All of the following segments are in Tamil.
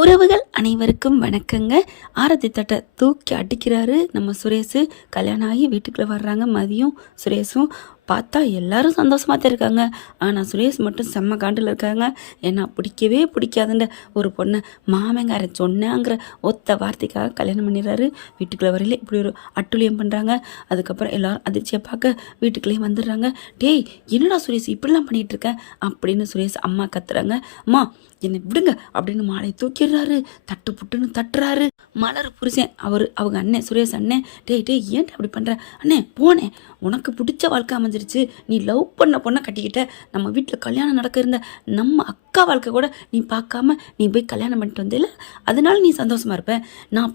உறவுகள் அனைவருக்கும் வணக்கங்க. ஆரத்தி தட்டை தூக்கி அடிக்கிறாரு நம்ம சுரேஷு. கல்யாணம் ஆகி வீட்டுக்குள்ளே வர்றாங்க மதியும் சுரேஷும். பார்த்தா எல்லாரும் சந்தோஷமாக தான் இருக்காங்க. ஆனால் சுரேஷ் மட்டும் செம்ம காண்டில் இருக்காங்க. ஏன்னா பிடிக்கவே பிடிக்காதுன்ற ஒரு பொண்ணை மாமங்காரன் சொன்னாங்கிற ஒத்த வார்த்தைக்காக கல்யாணம் பண்ணிடுறாரு. வீட்டுக்குள்ளே வரையில இப்படி ஒரு அட்டுழியம் பண்ணுறாங்க. அதுக்கப்புறம் எல்லோரும் அதிர்ச்சியை பார்க்க வீட்டுக்குள்ளேயும் வந்துடுறாங்க. டேய் என்னடா சுரேஷ் இப்படிலாம் பண்ணிகிட்டு இருக்கேன் அப்படின்னு சுரேஷ் அம்மா கத்துறாங்க. அம்மா என்னை விடுங்க அப்படின்னு மாலை தூக்கிடுறாரு. தட்டு புட்டுன்னு தட்டுறாரு. மலர் புருஷன் அவங்க அண்ணன் சுரேஷ் அண்ணன், டேய் ஏன்ட்டு அப்படி பண்ணுற அண்ணே? போனேன், உனக்கு பிடிச்ச வாழ்க்கை அமைஞ்சிருச்சு, நீ லவ் பண்ண பொண்ணை கட்டிக்கிட்ட, நம்ம வீட்டில் கல்யாணம் நடக்க இருந்த நம்ம அக்கா வாழ்க்கை கூட நீ பார்க்காம நீ போய் கல்யாணம் பண்ணிட்டு வந்தில்ல, அதனால நீ சந்தோஷமா இருப்பேன். நான்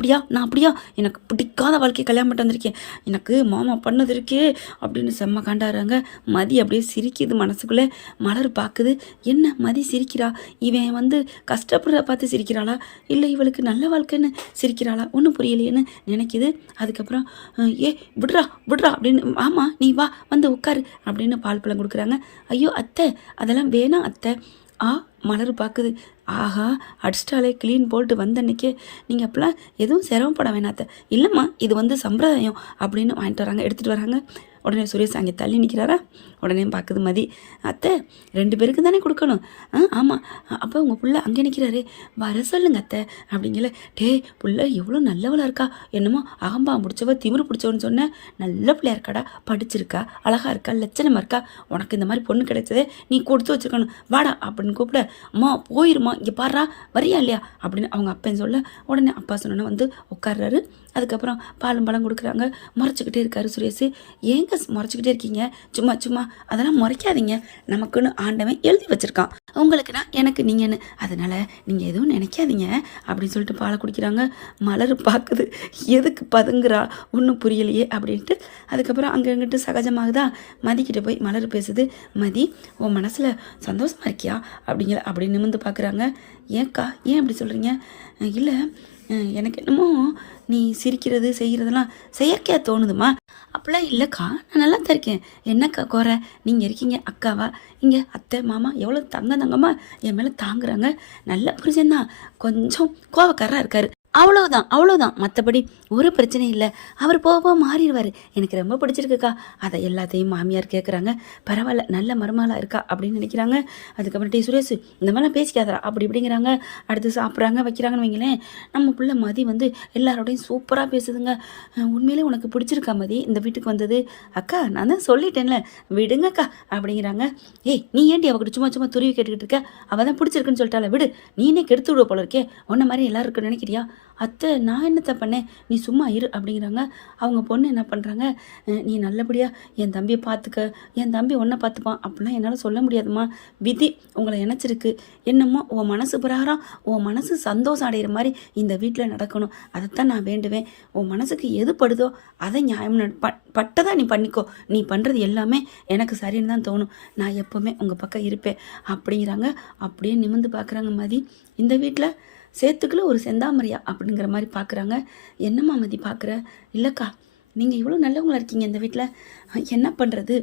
அப்படியா எனக்கு பிடிக்காத வாழ்க்கையை கல்யாணம் பண்ணிட்டு வந்திருக்கேன், எனக்கு மாமா பண்ணது இருக்கே அப்படின்னு செம்ம காண்டாடுறாங்க. மதி அப்படியே சிரிக்குது மனசுக்குள்ளே. மலர் பார்க்குது, என்ன மதி சிரிக்கிறா, இவன் கஷ்டப்படுற பார்த்து சிரிக்கிறாளா இல்லை இவளுக்கு நல்ல வாழ்க்கைன்னு சிரிக்கிறாளா ஒன்றும் புரியலையேன்னு நினைக்கிது. அதுக்கப்புறம் விடுறா அப்படின்னு, ஆமாம் நீ வா வந்து உட்காரு அப்படின்னு பால் பழம் கொடுக்குறாங்க. ஐயோ அத்தை அதெல்லாம் வேணாம் அத்தை. மலர் பார்க்குது, ஆஹா அடிச்சிட்டாலே கிளீன் போல்ட்டு வந்த அன்னைக்கே நீங்கள் அப்பெல்லாம் எதுவும் சிரமப்பட வேணாத்த. இல்லைம்மா இது சம்பிரதாயம் அப்படின்னு வாங்கிட்டு வராங்க, எடுத்துகிட்டு வராங்க. உடனே சுரேஷ் அங்கே தள்ளி நிற்கிறாரா. உடனே பார்க்குது மதி, அத்தை 2 பேருக்கு தானே கொடுக்கணும். ஆமாம், அப்போ உங்கள் பிள்ளை அங்கே நிற்கிறாரு, வர சொல்லுங்க அத்தை அப்படிங்கல. பிள்ளை எவ்வளோ நல்லவளாக இருக்கா, என்னமோ அகம்பா பிடிச்சவ திமிரு பிடிச்சவன்னு சொன்னேன், நல்ல பிள்ளையா இருக்காடா, படிச்சிருக்கா, அழகாக இருக்கா, லட்சணமாக இருக்கா, உனக்கு இந்த மாதிரி பொண்ணு கிடைச்சதே நீ கொடுத்து வச்சுருக்கணும், வாடா அப்படின்னு கூப்பிட. அம்மா போயிருமா, இங்கே பாடுறா வரியா இல்லையா அப்படின்னு அவங்க அப்பன்னு சொல்ல, உடனே அப்பா சொன்னோன்னே உட்கார்றாரு. அதுக்கப்புறம் பாலும் பழம் கொடுக்குறாங்க. முறைச்சிக்கிட்டே இருக்காரு சுரேஷ். ஏங்க முறைச்சிக்கிட்டே இருக்கீங்க, சும்மா அதெல்லாம் முறைக்காதீங்க, நமக்குன்னு ஆண்டவன் எழுதி வச்சுருக்கான், உங்களுக்குன்னா எனக்கு நீங்கன்னு, அதனால் நீங்கள் எதுவும் நினைக்காதீங்க அப்படின்னு சொல்லிட்டு பாலை குடிக்கிறாங்க. மலர் பார்க்குது, எதுக்கு பதுங்குறா ஒன்றும் புரியலையே அப்படின்ட்டு. அதுக்கப்புறம் அங்கிட்டு சகஜமாகதா மதிக்கிட்ட போய் மலர் பேசுது. மதி உன் மனசில் சந்தோஷமாக இருக்கியா அப்படின்னு நிமிர்ந்து பார்க்குறாங்க. ஏன்க்கா ஏன் அப்படி சொல்கிறீங்க? இல்லை எனக்கு என்னமோ நீ சிரிக்கிறது செய்கிறதெல்லாம் செயற்கையாக தோணுதுமா. அப்படிலாம் இல்லைக்கா, நான் நல்லா தான் இருக்கேன், என்னக்கா குறை, நீங்கள் இருக்கீங்க அக்காவா, இங்கே அத்தை மாமா எவ்வளோ தங்கம்மா என் மேலே தாங்குறாங்க, நல்ல புருஷன்தான், கொஞ்சம் கோவக்காரராக இருக்காரு, அவ்வளோதான் மற்றபடி ஒரு பிரச்சனை இல்லை, அவர் போக மாறிடுவார், எனக்கு ரொம்ப பிடிச்சிருக்குக்கா. அதை எல்லாத்தையும் மாமியார் கேட்குறாங்க. பரவாயில்ல நல்ல மருமகளாக இருக்கா அப்படின்னு நினைக்கிறாங்க. அதுக்கப்புறம் சுரேஷ் இந்த மாதிரிலாம் பேசிக்காதரா அப்படி இப்படிங்கிறாங்க. அடுத்து சாப்பிட்றாங்க வைக்கிறாங்கன்னு வைங்களேன். நம்ம பிள்ளை மதி எல்லாரோடையும் சூப்பராக பேசுதுங்க. உண்மையிலே உனக்கு பிடிச்சிருக்கா மதி இந்த வீட்டுக்கு வந்தது? அக்கா நான் தான் சொல்லிட்டேன்ல விடுங்கக்கா அப்படிங்கிறாங்க. நீ ஏன்டி அவகிட்ட சும்மா துருவி கேட்டுக்கிட்டு இருக்க, அவள் தான் பிடிச்சிருக்குன்னு சொல்லிட்டால, விடு, நீனே கெடுத்து விடுவ போல இருக்கே, உன்ன மாதிரி எல்லாரும் இருக்குன்னு நினைக்கிறியா? அத்தை நான் என்னத்த பண்ணேன், நீ சும்மா இரு அப்படிங்கிறாங்க. அவங்க பொண்ணு என்ன பண்ணுறாங்க, நீ நல்லபடியாக என் தம்பியை பார்த்துக்க, என் தம்பி ஒன்றை பார்த்துப்பான் அப்படிலாம் என்னால் சொல்ல முடியாதுமா, விதி உங்களை நினச்சிருக்கு, என்னமோ உன் மனசு பிரகாரம் உன் மனசு சந்தோஷம் அடைகிற மாதிரி இந்த வீட்டில் நடக்கணும், அதைத்தான் நான் வேண்டுவேன், உன் மனசுக்கு எது படுதோ அதை நியாயம் பட்டதாக நீ பண்ணிக்கோ, நீ பண்ணுறது எல்லாமே எனக்கு சரின்னு தான் தோணும், நான் எப்போவுமே உங்கள் பக்கம் இருப்பேன் அப்படிங்கிறாங்க. அப்படியே நிமிர்ந்து பார்க்குறாங்க மதி. இந்த வீட்டில் சேத்துக்குள்ள ஒரு செந்தாமரையா அப்படிங்கிற மாதிரி பார்க்குறாங்க. என்னம்மா மதி பார்க்குற? இல்லைக்கா நீங்கள் இவ்வளோ நல்லவங்களா இருக்கீங்க இந்த வீட்டில், என்ன பண்ணுறது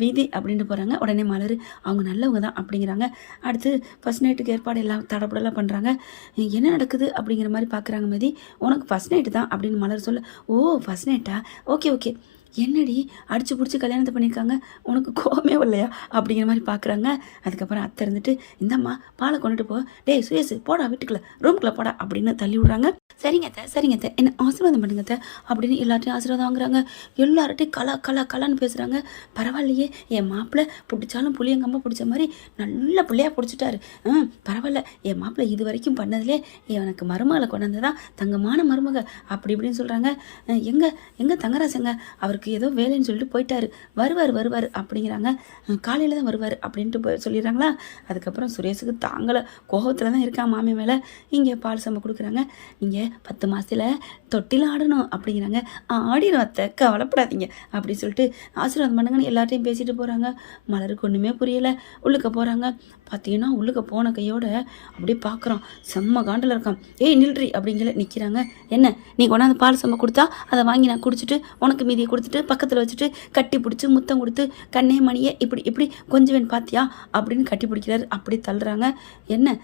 வீதி அப்படின்ட்டு போகிறாங்க. உடனே மலர் அவங்க நல்லவங்க தான் அப்படிங்கிறாங்க. அடுத்து ஃபஸ்ட் நைட்டுக்கு ஏற்பாடு எல்லாம் தடப்படலாம் பண்ணுறாங்க. என்ன நடக்குது அப்படிங்கிற மாதிரி பார்க்குறாங்க மதி. உனக்கு ஃபஸ்ட் நைட்டு தான் அப்படின்னு மலர் சொல்ல, ஓ ஃபஸ்ட் நைட்டா, ஓகே என்னடி அடிச்சு பிடிச்சி கல்யாணத்தை பண்ணியிருக்காங்க, உனக்கு கோவமே இல்லையா அப்படிங்கிற மாதிரி பார்க்குறாங்க. அதுக்கப்புறம் அத்தை இருந்துட்டு, இந்தம்மா பாலை கொண்டுட்டு போ, சுயேசு போடா வீட்டுக்குள்ளே ரூம்குள்ளே போடா அப்படின்னு தள்ளி விட்றாங்க. சரிங்க அத்தை என்ன ஆசீர்வாதம் பண்ணுங்க அத்தை அப்படின்னு எல்லாத்தையும் ஆசீர்வாதம் வாங்குறாங்க. எல்லார்ட்டையும் கலான்னு பேசுகிறாங்க. பரவாயில்லையே, என் மாப்பிள்ளை பிடிச்சாலும் புளியங்கம்மா பிடிச்ச மாதிரி நல்ல பிள்ளையாக பிடிச்சிட்டாரு, பரவாயில்ல, என் மாப்பிள்ளை இது வரைக்கும் பண்ணதுலே எனக்கு மருமகளை கொண்டாந்ததான் தங்கமான மருமக அப்படி இப்படின்னு சொல்கிறாங்க. எங்கே தங்கராசங்க அவருக்கு ஏதோ வேலைன்னு சொல்லிட்டு போயிட்டாரு, வருவார் அப்படிங்கிறாங்க. காலையில் தான் வருவார் அப்படின்ட்டு சொல்லிடுறாங்களா. அதுக்கப்புறம் சுரேஷுக்கு தாங்கலை, கோபத்தில் தான் இருக்கா மாமி மேலே. இங்கே பால் சம்பா கொடுக்குறாங்க. நீங்கள் 10 மாதத்தில் தொட்டில் ஆடணும் அப்படிங்கிறாங்க. ஆடிடும் அத்தை கவலைப்படாதீங்க அப்படின்னு சொல்லிட்டு ஆசீர்வாதம் பண்ணுங்கன்னு எல்லாத்தையும் பேசிட்டு போகிறாங்க. மலருக்கு ஒன்றுமே புரியலை. உள்ளுக்க போகிறாங்க. பார்த்தீங்கன்னா உள்ளுக்க போன கையோட அப்படியே பார்க்குறான், செம்ம காண்டில் இருக்கான். நில்றி அப்படிங்கிற நிற்கிறாங்க. என்ன நீ கொண்டாந்து பால் சம்பா கொடுத்தா அதை வாங்கி நான் குடிச்சிட்டு உனக்கு மீதியை கொடுத்துட்டு பக்கத்தில் வச்சுட்டு கட்டி பிடிச்சி முத்தம் கொடுத்து கண்ணே மணியே இப்படி கொஞ்சம் பார்த்தியா அப்படின்னு கட்டி பிடிக்கிறாரு. அப்படி தள்ளுறாங்க. என்ன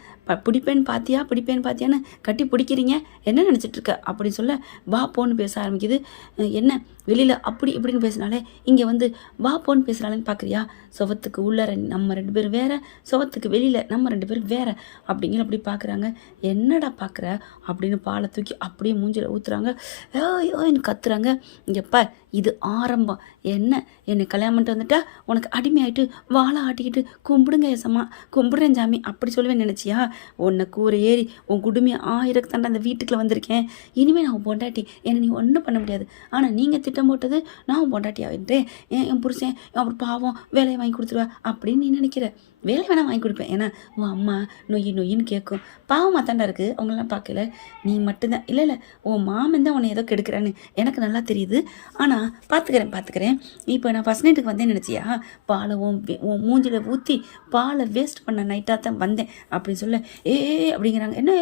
பிடிப்பேன்னு பார்த்தியான்னு கட்டி பிடிக்கிறீங்க, என்ன நினச்சிட்டு இருக்க அப்படின்னு சொல்ல வா போன்னு பேச ஆரம்பிக்குது. என்ன வெளியில் அப்படி இப்படின்னு பேசினாலே இங்கே வந்து வா போன்னு பேசுகிறாளேன்னு பார்க்குறியா, சுவத்துக்கு உள்ளார நம்ம 2 பேரும் வேற, சுவத்துக்கு வெளியில் நம்ம 2 பேரும் வேற அப்படிங்கிற அப்படி பார்க்குறாங்க. என்னடா பார்க்குற அப்படின்னு பாலை தூக்கி அப்படியே மூஞ்சில் ஊற்றுறாங்க. ஓய்னு கத்துறாங்க. இங்கே பார், இது ஆரம்பம். என்னை கல்யாணம் பண்ணிட்டு வந்துட்டா உனக்கு அடிமையாயிட்டு வாழை ஆட்டிக்கிட்டு கும்பிடுங்க ஏசம்மா, கும்பிடுறேன் சாமி அப்படி சொல்லுவேன் நினச்சியா? உன்னை கூரை ஏறி உன் குடுமையை 1000 தாண்டா அந்த வீட்டுக்குள்ளே வந்திருக்கேன். இனிமேல் நான் உன் பொண்டாட்டி, என்னை நீ ஒன்றும் பண்ண முடியாது. ஆனால் நீங்கள் திட்டம் போட்டது நான் உன் பொண்டாட்டி ஆகிட்டேன், என் புருஷன் அவர் பாவம் வேலையை வாங்கி கொடுத்துருவா அப்படின்னு நீ நினைக்கிற. வேலை வேணால் வாங்கி கொடுப்பேன். ஏன்னா உன் அம்மா நொய்யின்னு கேட்கும். பாவமாக தாண்டா இருக்குது அவங்களெலாம் பார்க்கல. நீ மட்டும்தான் இல்லை உன் மாமன் தான் உன்னை ஏதோ கெடுக்கிறான்னு எனக்கு நல்லா தெரியுது. ஆனால் பார்த்துக்கிறேன். இப்போ நான் ஃபஸ்ட் நைட்டுக்கு வந்தேன்னு நினச்சியா? பாலை உன் மூஞ்சில் ஊற்றி பாலை வேஸ்ட் பண்ண நைட்டாக தான் வந்தேன் அப்படின்னு சொல்ல அப்படிங்கிறாங்க. என்ன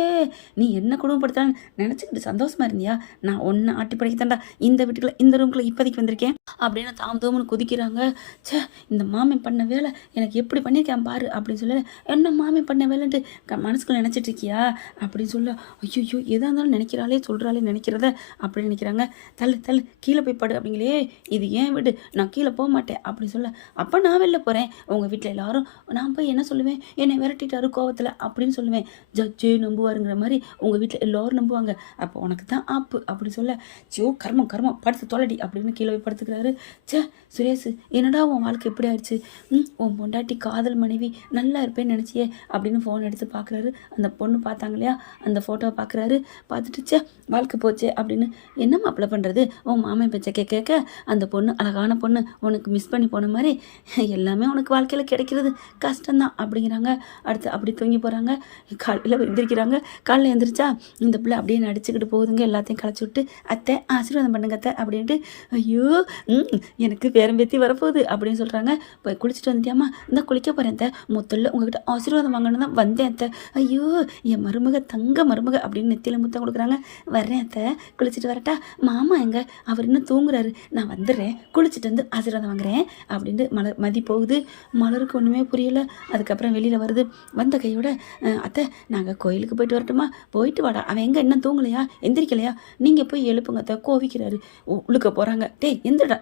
நீ என்ன குடும்பப்படுத்தலான்னு நினச்சிக்கிட்டு சந்தோஷமாக இருந்தியா? நான் ஒன்று ஆட்டி படைக்க தாண்டா இந்த வீட்டுக்குள்ளே இந்த ரூம்குள்ளே இப்போதைக்கு வந்திருக்கேன் அப்படின்னு தாமதம்னு குதிக்கிறாங்க. சே, இந்த மாமன் பண்ண வேலை எனக்கு எப்படி பண்ணியிருக்கேன் பாரு அப்படின்னு சொல்ல, என்ன மாமன் பண்ண வேலைன்ட்டு மனசுக்குள்ள நினச்சிட்டு இருக்கியா அப்படின்னு சொல்ல, ஐயோ எதாக இருந்தாலும் நினைக்கிறத அப்படின்னு நினைக்கிறாங்க. தள்ளு கீழே போய் படு அப்படிங்களே, இது ஏன் வீடு, நான் கீழே போக மாட்டேன் அப்படின்னு சொல்ல, அப்போ நான் வெளில போகிறேன், உங்கள் வீட்டில் எல்லாரும் நான் போய் என்ன சொல்லுவேன், என்னை விரட்டிட்டாரு கோவத்தில் அப்படின்னு சொல்லுவேன். ஜட்ஜு நம்புவாருங்கிற மாதிரி உங்கள் வீட்டில் எல்லோரும் நம்புவாங்க, அப்போ உனக்கு தான் ஆப்பு அப்படின்னு சொல்ல, ஜோ கர்மம் படுத்து தொலைடி அப்படின்னு கீழே போய் படுத்துக்கிறாரு. சே சுரேஷ், என்னடா உன் வாழ்க்கை எப்படி ஆயிடுச்சு? உன் பொண்டாட்டி காதல் மனைவி நல்லா இருப்பேன்னு நினச்சியே அப்படின்னு ஃபோன் எடுத்து பார்க்குறாரு. அந்த பொண்ணு பார்த்தாங்க இல்லையா, அந்த ஃபோட்டோவை பார்க்குறாரு. பார்த்துட்டு சே வாழ்க்கை போச்சே அப்படின்னு. என்ன மாப்பிள்ளை பண்ணுறது, உன் மாமன் பேச்சை கேட்க அந்த பொண்ணு அழகான பொண்ணு உனக்கு மிஸ் பண்ணி போன மாதிரி எல்லாமே உனக்கு வாழ்க்கையில் கிடைக்கிறது கஷ்டம்தான் அப்படிங்கிறாங்க. அடுத்து அப்படி தூங்கி போகிறாங்க. காலையில் எந்திரிக்கிறாங்க. காலையில் எந்திரிச்சா இந்த பிள்ளை அப்படியே நடிச்சுக்கிட்டு போகுதுங்க. எல்லாத்தையும் களைச்சி விட்டு அத்தை ஆசீர்வாதம் பண்ணுங்க அத்தை அப்படின்ட்டு, ஐயோ எனக்கு பேரம்பேத்தி வரப்போகுது அப்படின்னு சொல்கிறாங்க. போய் குளிச்சுட்டு வந்துட்டியாம்மா, இந்த குளிக்க போகிறேன் அத்தை, முதல்ல உங்ககிட்ட ஆசீர்வாதம் வாங்கணும் தான் வந்தேன் அத்தை. ஐயோ என் மருமக தங்க மருமக அப்படின்னு நெத்தியில் முத்தம் கொடுக்குறாங்க. வர்றேன் அத்தை, குளிச்சுட்டு வரட்டா? மாமா எங்க, அவர் இன்னும் தூங்குறாரு, நான் வந்துடுறேன், குளிச்சுட்டு வந்து ஆசீர்வாதம் வாங்குறேன் அப்படின்ட்டு மதி போகுது. மலருக்கு ஒன்றுமே புரியலை. அதுக்கப்புறம் வெளியில் வருது. வந்த கையோட, அத்தை நாங்கள் கோயிலுக்கு போயிட்டு வரட்டுமா? போயிட்டு வாடா, அவன் எங்கே இன்னும் தூங்கலையா, எந்திரிக்கலையா, நீங்கள் போய் எழுப்புங்க அத்தை, கோவிக்கிறாரு. உழுக்க போகிறாங்க. டேய் எந்திரடா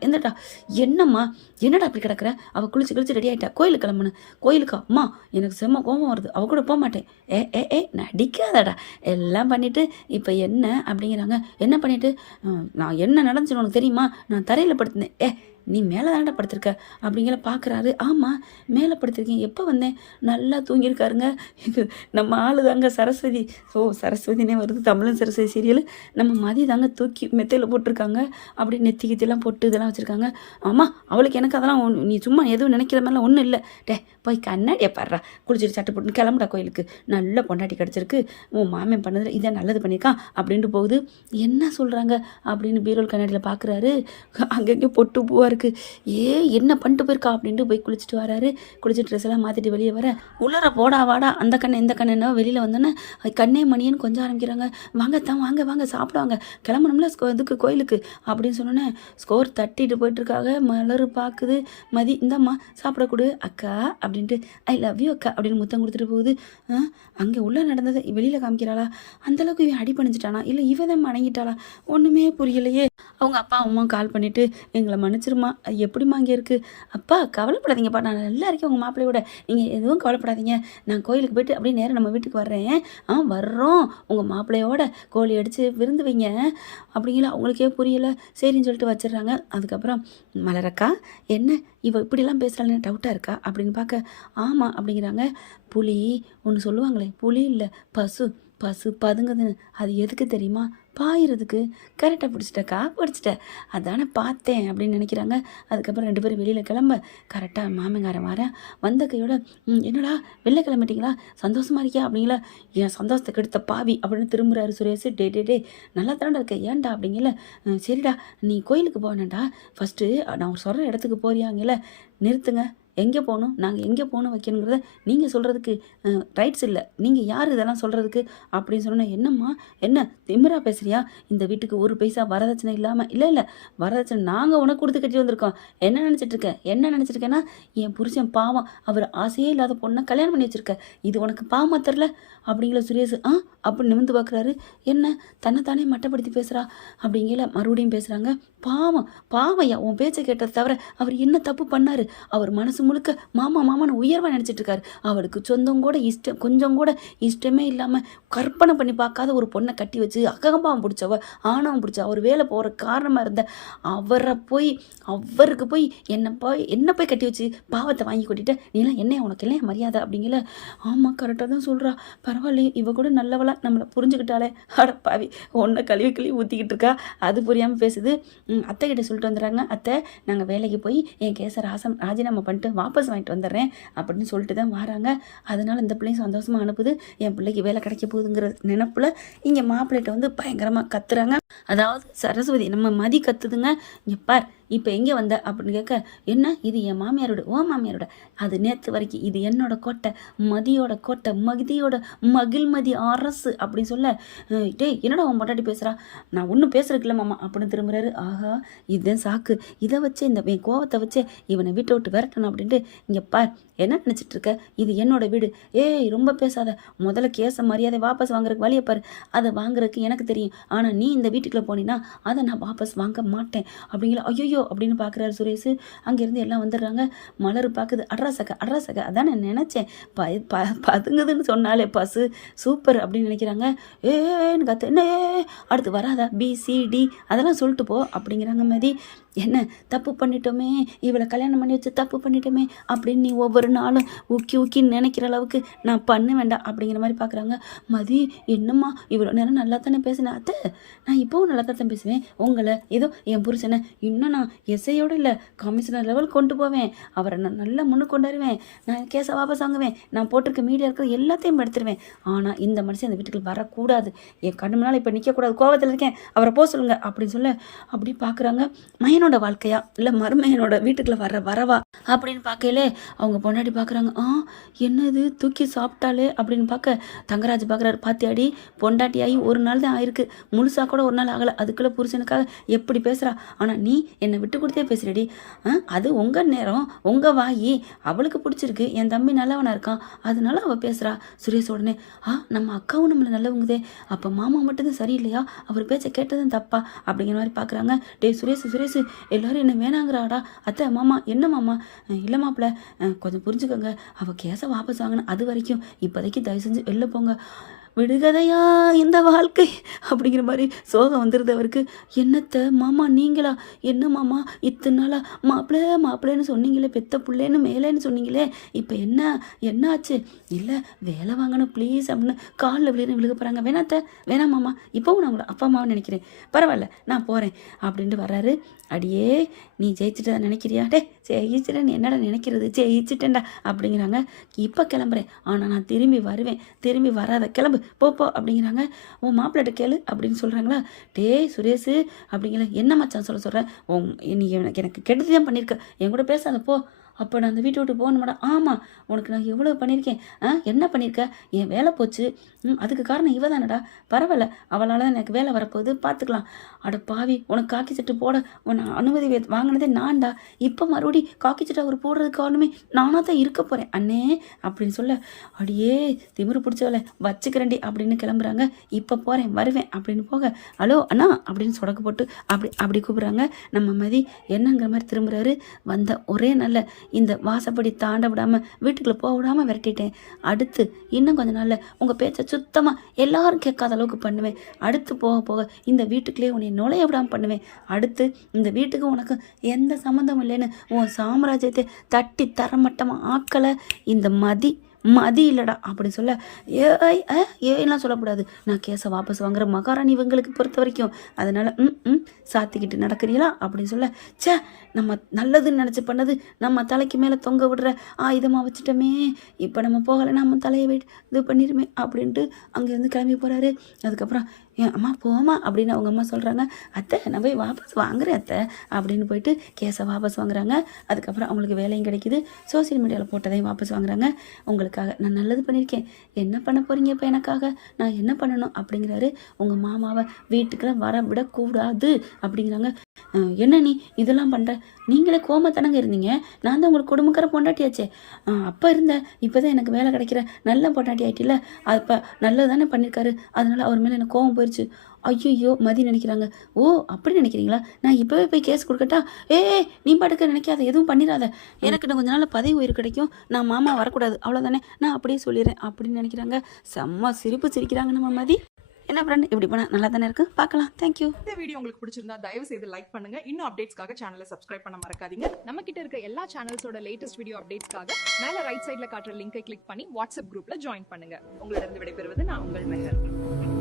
என்னடா அப்படி கிடக்குற? அவள் குளிச்சு ரெடி ஆகிட்டா, கோயிலுக்கு கிளம்புனேன். கோயிலுக்கா? அம்மா எனக்கு செம்ம கோபம் வருது, அவள் கூட போக மாட்டேன். நடிக்காதடா, எல்லாம் பண்ணிவிட்டு இப்போ என்ன அப்படிங்கிறாங்க. என்ன பண்ணிவிட்டு? நான் என்ன நடந்துச்சுன்னு உனக்கு தெரியுமா? நான் தரையில் படுத்தினேன். நீ மேலே தாண்டா படுத்திருக்க அப்படிங்கிற பார்க்குறாரு. ஆமாம் மேலே படுத்திருக்கீங்க, எப்போ வந்தேன்? நல்லா தூங்கியிருக்காருங்க. இது நம்ம ஆளு தாங்க சரஸ்வதி. சரஸ்வதினே வருது, தமிழன் சரஸ்வதி சீரியல். நம்ம மதி தாங்க தூக்கி மெத்தையில் போட்டிருக்காங்க. அப்படி நெத்தி கித்திலாம் போட்டு இதெல்லாம் வச்சுருக்காங்க. ஆமாம் அவளுக்கு எனக்கு அதெல்லாம் நீ சும்மா எதுவும் நினைக்கிற மாதிரிலாம் ஒன்றும் இல்லை. போய் கண்ணாடியை பாடுறா, குளிச்சுட்டு சட்டை போட்டு கிளம்புடா கோயிலுக்கு, நல்ல பொண்டாட்டி கிடச்சிருக்கு, உன் மாமன் பண்ணதில் இதை நல்லது பண்ணியிருக்கான் அப்படின்ட்டு போகுது. என்ன சொல்கிறாங்க அப்படின்னு பீரோல் கண்ணாடியில் பார்க்குறாரு. அங்கங்கே பொட்டு பூவாக இருக்குது. என்ன பண்ணிட்டு போயிருக்கா அப்படின்ட்டு போய் குளிச்சுட்டு வராரு. குளிச்சுட்டு ட்ரெஸ் எல்லாம் மாற்றிட்டு வெளியே வர, உள்ளர போடா வாடா அந்த கண்ணை இந்த கண்ணை வெளியில் வந்தோன்னே கண்ணே மணியன்னு கொஞ்சம் ஆரம்பிக்கிறாங்க. வாங்க சாப்பிடுவாங்க, கிளம்பணும்ல இதுக்கு கோயிலுக்கு அப்படின்னு சொன்னோன்னே ஸ்கோர் தட்டிட்டு போயிட்டுருக்காங்க. மலர் பார்க்குது. மதி இந்தம்மா சாப்பிடக்கூடு அக்கா அப்படின்ட்டு, ஐ லவ் யூ அக்கா அப்படின்னு முத்தம் கொடுத்துட்டு போகுது. அங்கே உள்ள நடந்ததை வெளியில் காமிக்கிறாளா? அந்தளவுக்கு இவன் அடி பண்ணிச்சிட்டானா இல்லை இவன் தான் மணங்கிட்டாளா? ஒன்றுமே புரியலையே. அவங்க அப்பா அம்மா கால் பண்ணிவிட்டு எங்களை மன்னிச்சிருமா, எப்படிம்மா இங்கே இருக்குது? அப்பா கவலைப்படாதீங்கப்பா, நான் நல்லா இருக்கேன் உங்கள் மாப்பிள்ளையோட, நீங்கள் எதுவும் கவலைப்படாதீங்க, நான் கோயிலுக்கு போய்ட்டு அப்படியே நேரம் நம்ம வீட்டுக்கு வர்றேன். வர்றோம், உங்கள் மாப்பிள்ளையோட கோழி அடித்து விருந்து வைங்க அப்படிங்களா? அவங்களுக்கே புரியலை. சரின்னு சொல்லிட்டு வச்சிடுறாங்க. அதுக்கப்புறம் மலரக்கா என்ன இவ இப்படிலாம் பேசுகிறாள்னு டவுட்டாக இருக்கா அப்படின்னு பார்க்க, ஆமாம் அப்படிங்கிறாங்க. புலி ஒன்று சொல்லுவாங்களே, புலி இல்லை பசு பதுங்குதுன்னு, அது எதுக்கு தெரியுமா? பாயிறதுக்கு. கரெக்டாக பிடிச்சிட்டேன், அதானே பார்த்தேன் அப்படின்னு நினைக்கிறாங்க. அதுக்கப்புறம் 2 பேரும் வெளியில் கிளம்ப கரெக்டாக மாமங்காரன் வரேன். வந்த கையோட, என்னடா வெளில கிளம்பிட்டீங்களா, சந்தோஷமா இருக்கியா அப்படிங்களா? என் சந்தோஷத்தை கெடுத்த பாவி அப்படின்னு திரும்புகிறாரு சுரேஷ். டே நல்லா தாண்டா இருக்க, ஏன்டா அப்படிங்கல? சரிடா நீ கோயிலுக்கு போவேண்டா, ஃபஸ்ட்டு நான் சொல்கிற இடத்துக்கு போறியாங்கல்ல, நிறுத்துங்க எங்கே போகணும், நாங்கள் எங்கே போகணும் வைக்கணுங்கிறத நீங்கள் சொல்கிறதுக்கு ரைட்ஸ் இல்லை. நீங்கள் யார் இதெல்லாம் சொல்கிறதுக்கு அப்படின்னு சொன்னேன். என்னம்மா என்ன திமிரா பேசுறியா? இந்த வீட்டுக்கு ஒரு பைசா வரதட்சணை இல்லாமல் இல்லை வரதட்சணை நாங்கள் உனக்கு கொடுத்து கட்டி வந்திருக்கோம். என்ன நினச்சிட்ருக்கேன்னா என் புருஷன் பாவம், அவர் ஆசையே இல்லாத பொண்ணை கல்யாணம் பண்ணி வச்சுருக்க, இது உனக்கு பாவமாக தெரில அப்படிங்கிற சுரேஷ் அப்படின்னு நிமிந்து பார்க்குறாரு. என்ன தன்னைத்தானே மட்டப்படுத்தி பேசுகிறா அப்படிங்கிற மறுபடியும் பேசுகிறாங்க. பாவையா உன் பேச்சை கேட்டதை தவிர அவர் என்ன தப்பு பண்ணார்? அவர் மனசு முழுக்க மாமான்னு உயர்வாக நினச்சிட்டு இருக்காரு. அவளுக்கு சொந்தம் கூட கொஞ்சம் கூட இஷ்டமே இல்லாமல் கற்பனை பண்ணி பார்க்காத ஒரு பொண்ணை கட்டி வச்சு அகம்பாவம் பிடிச்சவ, ஆணவம் பிடிச்ச அவர் வேலை போகிற காரணமாக இருந்த அவருக்கு போய் என்ன போய் கட்டி வச்சு பாவத்தை வாங்கி கொட்டிட்ட. நீலாம் என்ன உனக்கு எல்லாம் மரியாதை அப்படிங்கிற. ஆமாம் கரெக்டாக தான் சொல்கிறா. பரவாயில்லையே இவ கூட நல்லவளா நம்மளை புரிஞ்சுக்கிட்டாலே. அடப்பாவி ஒன்றை கழுவி ஊற்றிக்கிட்டு இருக்கா. அது புரியாமல் பேசுது. அத்தை கிட்ட சொல்லிட்டு வந்துடுறாங்க. அத்தை நாங்கள் வேலைக்கு போய் என் கேஸை ராஜினாமா பண்ணிட்டு வாபஸ் வாங்கிட்டு வந்துடுறேன் அப்படின்னு சொல்லிட்டு தான் வராங்க. அதனால் இந்த பிள்ளையும் சந்தோஷமாக அனுப்புது. என் பிள்ளைக்கு வேலை கிடைக்க போகுதுங்கிற நினப்பில் இங்கே மாப்பிள்ளைகிட்ட வந்து பயங்கரமாக கத்துறாங்க. அதாவது சரஸ்வதி நம்ம மதி கத்துதுங்க. இங்கே பார் இப்போ எங்கே வந்த அப்படின்னு கேட்க, என்ன இது என் மாமியாரோட மாமியாரோட அது நேற்று வரைக்கும் இது என்னோட கோட்டை, மதியோட கோட்டை, மகிழ்மதி அரசு அப்படின்னு சொல்ல, டேய் என்னடா உன் பொண்டாட்டி பேசுகிறா, நான் ஒன்றும் பேசுறதுக்குல மாமா அப்படின்னு திரும்புறாரு. ஆஹா இதுதான் சாக்கு, இதை வச்சு இந்த என் கோவத்தை வச்சு இவனை வீட்டை விட்டு விரட்டணும் அப்படின்ட்டு. இங்கே பார் என்ன நினச்சிட்டு இருக்க, இது என்னோட வீடு, ரொம்ப பேசாத, முதல்ல கேஸை மரியாதை வாபஸ் வாங்குறதுக்கு வழியை பாரு, அதை வாங்குறதுக்கு எனக்கு தெரியும், ஆனால் நீ இந்த வீட்டுக்குள்ளே போனீன்னா அதை நான் வாபஸ் வாங்க மாட்டேன் அப்படிங்கிற. ஐயோ அப்படின்னு பார்க்குறாரு சுரேஷ். அங்கேருந்து எல்லாம் வந்துடுறாங்க. மலர் பார்க்குது. அட்ராசக அதான் நான் நினச்சேன், பதுங்குதுன்னு சொன்னாலே பசு சூப்பர் அப்படின்னு நினைக்கிறாங்க. ஏன்னு கற்று என்ன அடுத்து வராதா BCD அதெல்லாம் சொல்லிட்டு போ அப்படிங்கிறாங்க. மதி என்ன தப்பு பண்ணிட்டோமே, இவளை கல்யாணம் பண்ணி வச்சு தப்பு பண்ணிட்டோமே அப்படின்னு நீ ஒவ்வொரு நாளும் ஊக்கின்னு நினைக்கிற அளவுக்கு நான் பண்ண வேண்டாம் அப்படிங்கிற மாதிரி பார்க்குறாங்க. மதி என்னம்மா இவ்வளோ நேரம் நல்லா தானே பேசினேன் அத்தை, நான் இப்போவும் நல்லா தான் பேசுவேன், உங்களை ஏதோ என் புருஷனை இன்னும் நான் எஸ்ஐயோடு இல்லை கமிஷனர் லெவல் கொண்டு போவேன், அவரை நான் நல்லா முன்னுக்கு கொண்டாடுவேன், நான் கேஸை வாபஸ் வாங்குவேன், நான் போட்டிருக்க மீடியா இருக்கிற எல்லாத்தையும் எடுத்துருவேன், ஆனால் இந்த மனுஷன் அந்த வீட்டுக்கு வரக்கூடாது, என் கண்ணு முன்னால் இப்போ நிற்கக்கூடாது, கோவத்தில் இருக்கேன், அவரை போக சொல்லுங்க அப்படின்னு சொல்ல. அப்படி பார்க்குறாங்க. மயனோட வாழ்க்கையா இல்லை மருமையனோட வீட்டுக்குள்ள வரவா அப்படின்னு பார்க்கலே அவங்க பொண்டாட்டி பார்க்குறாங்க. என்னது தூக்கி சாப்பிட்டாலே அப்படின்னு பார்க்க தங்கராஜ் பார்க்குறாரு. பாத்தியாடி பொண்டாட்டியாகி ஒரு நாள் தான் ஆயிருக்கு, முழுசாக கூட ஒரு நாள் ஆகலை, அதுக்குள்ளே புருஷனுக்காக எப்படி பேசுகிறா, ஆனால் நீ என்னை விட்டு கொடுத்தே பேசுகிறடி, அது உங்கள் நேரம் உங்கள் வாயி, அவளுக்கு பிடிச்சிருக்கு, என் தம்பி நல்லவனாக இருக்கான் அதனால அவள் பேசுகிறா. சுரேஷ் உடனே நம்ம அக்காவும் நம்மளை நல்லவங்குதே, அப்போ மாமா மட்டும்தான் சரியில்லையா, அவர் பேச்சை கேட்டதும் தப்பா அப்படிங்கிற மாதிரி பார்க்குறாங்க. டே சுரேஷ் எல்லாரும் என்ன வேணாங்கிறாடா. அத்தை மாமா என்ன மாமா, இல்லை மாப்பிள்ள கொஞ்சம் புரிஞ்சுக்கோங்க, அவள் கேஸை வாபஸ் வாங்கினா அது வரைக்கும் இப்போதைக்கு தயவு செஞ்சு வெளில போங்க, விடுகதையா இந்த வாழ்க்கை அப்படிங்கிற மாதிரி சோகம் வந்துடுது அவருக்கு. என்னத்தை மாமா நீங்களா, என்ன மாமா இத்தனை நாளா மாப்பிள்ளைன்னு சொன்னீங்களே, பெத்த பிள்ளைன்னு மேலேன்னு சொன்னீங்களே, இப்போ என்ன ஆச்சு, இல்லை வேலை வாங்கணும் ப்ளீஸ் அப்படின்னு காலில் விழுக போகிறாங்க. வேணாம் மாமா, இப்போவும் நான் உங்களை அப்பா அம்மாவை நினைக்கிறேன், பரவாயில்ல நான் போகிறேன் அப்படின்ட்டு வர்றாரு. அடியே நீ ஜெயிச்சுட்டா நினைக்கிறியா, ஜெயிச்சிட்டேன் என்னடா நினைக்கிறது, ஜெயிச்சிட்டேன்டா அப்படிங்கிறாங்க. இப்போ கிளம்புறேன் ஆனால் நான் திரும்பி வருவேன், திரும்பி வராத கிளம்பு போ அப்படிங்கிறாங்க. உன் மாப்பிள்ளை கேளு அப்படின்னு சொல்கிறாங்களா. சுரேஷ் அப்படிங்கிற. என்ன மச்சான் சொல்கிறேன், நீ எனக்கு கெடுத்து தான் பண்ணியிருக்க, என் கூட பேசாத போ. அப்போ நான் அந்த வீட்டை விட்டு போகணும் மேடம். ஆமாம் உனக்கு நான் எவ்வளோ பண்ணியிருக்கேன், என்ன பண்ணியிருக்க, என் வேலை போச்சு, அதுக்கு காரணம் இவ தானடா, பரவாயில்ல அவளால் தான் எனக்கு வேலை வரப்போகுது பார்த்துக்கலாம். அட பாவி உனக்கு காக்கி சட்டு போட உன்னை அனுமதி வாங்கினதே நான்டா, இப்போ மறுபடி காக்கி சட்டை அவர் போடுறதுக்கு காரணமே நானாக தான் இருக்க போகிறேன் அண்ணே அப்படின்னு சொல்ல. அடியே திமிரு பிடிச்சவளை வச்சுக்கிறேன்டி அப்படின்னு கிளம்புறாங்க. இப்போ போகிறேன் வருவேன் அப்படின்னு போக, ஹலோ அண்ணா அப்படின்னு சொடக்கு போட்டு அப்படி கூப்பிட்றாங்க. நம்ம மதி என்னங்கிற மாதிரி திரும்புகிறாரு. வந்த ஒரே நல்ல இந்த வாசப்படி தாண்ட விடாமல் வீட்டுக்குள்ளே போக விடாமல் விரட்டிட்டேன், அடுத்து இன்னும் கொஞ்ச நாளில் உங்கள் பேச்சை சுத்தமாக எல்லாரும் கேட்காத அளவுக்கு பண்ணுவேன், அடுத்து போக போக இந்த வீட்டுக்குள்ளே உன்னை நுழைய விடாமல் பண்ணுவேன், அடுத்து இந்த வீட்டுக்கு உனக்கு எந்த சம்மந்தம் இல்லைன்னு உன் சாம்ராஜ்யத்தை தட்டி தரமட்டமாக ஆக்கலை இந்த மதி மதி இல்லைடா அப்படி சொல்ல ஏய் ஏலாம் சொல்லக்கூடாது, நான் கேஸை வாபஸ் வாங்குற மகாராணி இவங்களுக்கு பொறுத்த வரைக்கும், அதனால் சாத்திக்கிட்டு நடக்கிறீங்களா அப்படின்னு சொல்ல, சே நம்ம நல்லதுன்னு நினச்சி பண்ணது நம்ம தலைக்கு மேலே தொங்க விடுற ஆயுதமாக வச்சுட்டோமே, இப்போ நம்ம போகலை நம்ம தலையை இது பண்ணிடுமே அப்படின்ட்டு அங்கேருந்து கிளம்பி போகிறாரு. அதுக்கப்புறம் என் அம்மா போமா அப்படின்னு அவங்க அம்மா சொல்கிறாங்க. அத்தை நான் போய் வாபஸ் வாங்குறேன் அத்தை அப்படின்னு போயிட்டு கேஸை வாபஸ் வாங்குறாங்க. அதுக்கப்புறம் அவங்களுக்கு வேலையும் கிடைக்கிது, சோசியல் மீடியாவில் போட்டதையும் வாபஸ் வாங்குறாங்க. உங்களுக்காக நான் நல்லது பண்ணியிருக்கேன், என்ன பண்ண போகிறீங்க இப்போ எனக்காக, நான் என்ன பண்ணணும் அப்படிங்கிறாரு. உங்கள் மாமாவை வீட்டுக்கெல்லாம் வர விடக்கூடாது அப்படிங்கிறாங்க. என்ன நீ இதெல்லாம் பண்ணுற, நீங்களே கோமத்தனங்க இருந்தீங்க, நான் தான் உங்களுக்கு குடும்பக்கார பொண்டாட்டியாச்சே, அப்போ இருந்த இப்போ தான் எனக்கு வேலை கிடைக்கிற நல்ல பொண்டாட்டி ஆகிட்டில்ல, அது இப்போ நல்லது தானே பண்ணியிருக்காரு, அதனால் அவர் மேலே எனக்கு கோவம் போயிடுச்சு. ஐயோ மதி நினைக்கிறாங்க. ஓ அப்படி நினைக்கிறீங்களா, நான் இப்போவே போய் கேஸ் கொடுக்கட்டா, நீ பாட்டுக்க நினைக்காத, எதுவும் பண்ணிடாத, எனக்கு இன்னும் கொஞ்ச நாள் பதவி உயிர் கிடைக்கும், நான் மாமா வரக்கூடாது அவ்வளோதானே, நான் அப்படியே சொல்லிடுறேன் அப்படின்னு நினைக்கிறாங்க. செம்ம சிரிப்பு சிரிக்கிறாங்க நம்ம மதி. என்ன ஃப்ரெண்ட் இப்படி பண்ணால் நல்லா தானே இருக்குது, பார்க்கலாம். தேங்க்யூ. இந்த வீடியோ உங்களுக்கு பிடிச்சிருந்தா தயவு செய்து லைக் பண்ணுங்க. இன்னும் அப்டேட்ஸ்க்காக சேனலை சப்ஸ்கிரைப் பண்ண மறக்காதீங்க. நம்ம கிட்ட இருக்க எல்லா சேனல்ஸோட லேட்டஸ்ட் வீடியோ அப்டேட்ஸ்க்காக மேல ரைட் சைடுல காட்டுற லிங்கை கிளிக் பண்ணி வாட்ஸ்அப் குரூப்ல ஜாயின் பண்ணுங்க. உங்களிடம் விடைபெறுவது நான் உங்கள் மெஹர்.